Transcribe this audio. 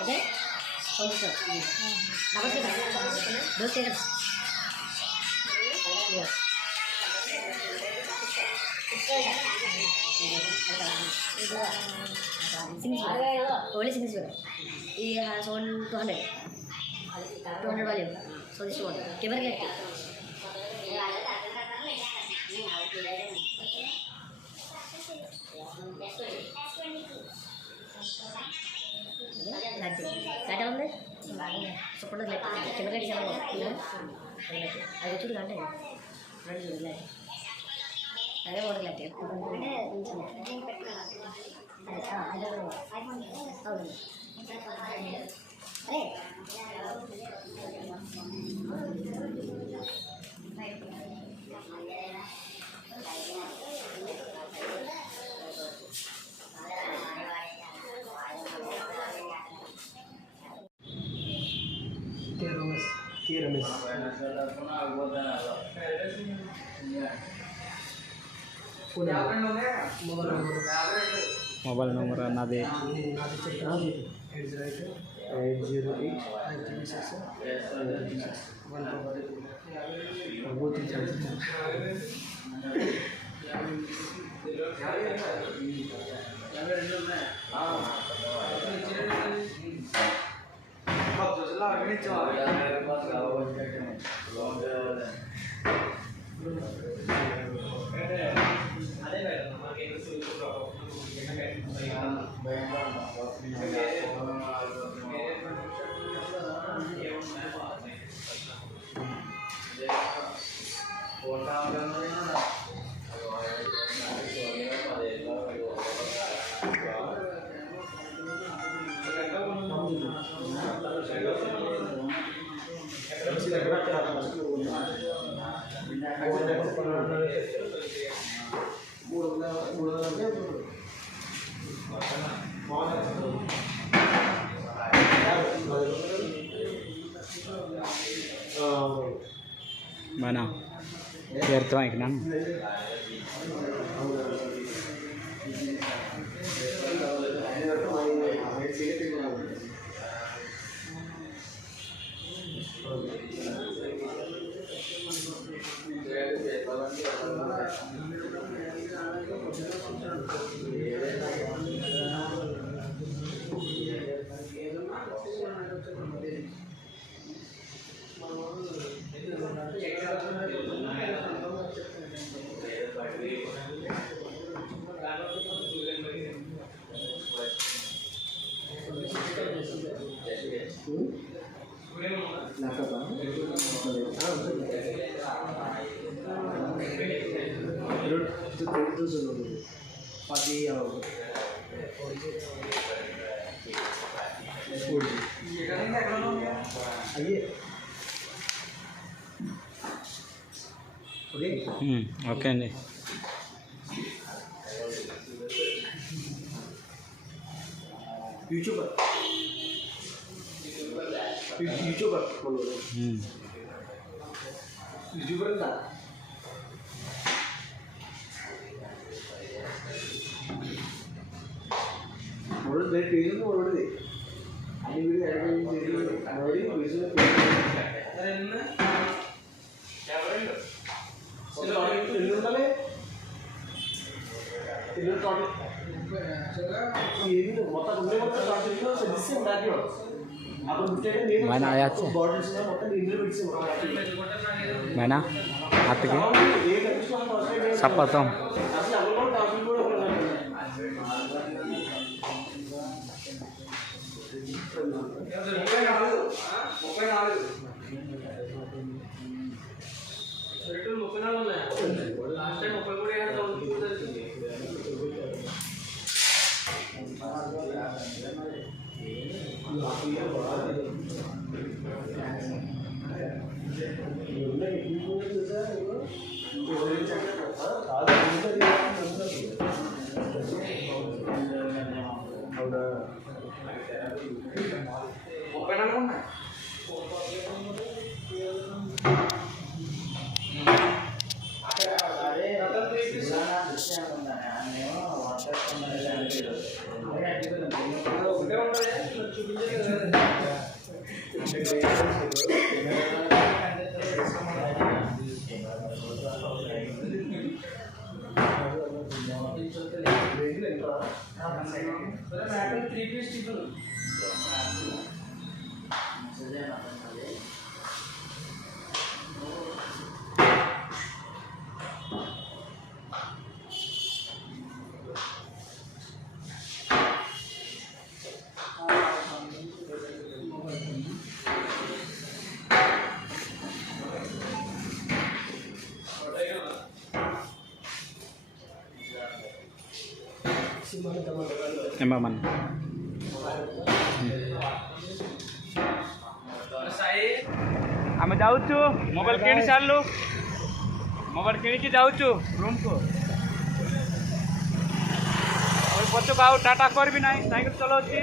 Okay double status only single speaker. It has on 200 volume. So this one camera get light on there. Support light. Camera get on. I get you light. Ready to light. I don't want to light it. Mobile number అన్నది มานะเรียนตัวอีกนั้นఓకే అండి YouTuber mana ayatnya mana hatinya siapa tom Emang man. ଆମେ ଯାଉଛୁ mobile କିଣି ସାରିଲୁ mobile କିଣିକି ଯାଉଛୁ ରୁମ୍କୁ ପଛକୁ ଆଉ ଟାଟା କରିବି ନାହିଁ ସାଇକେଲ ଚଲାଉଛି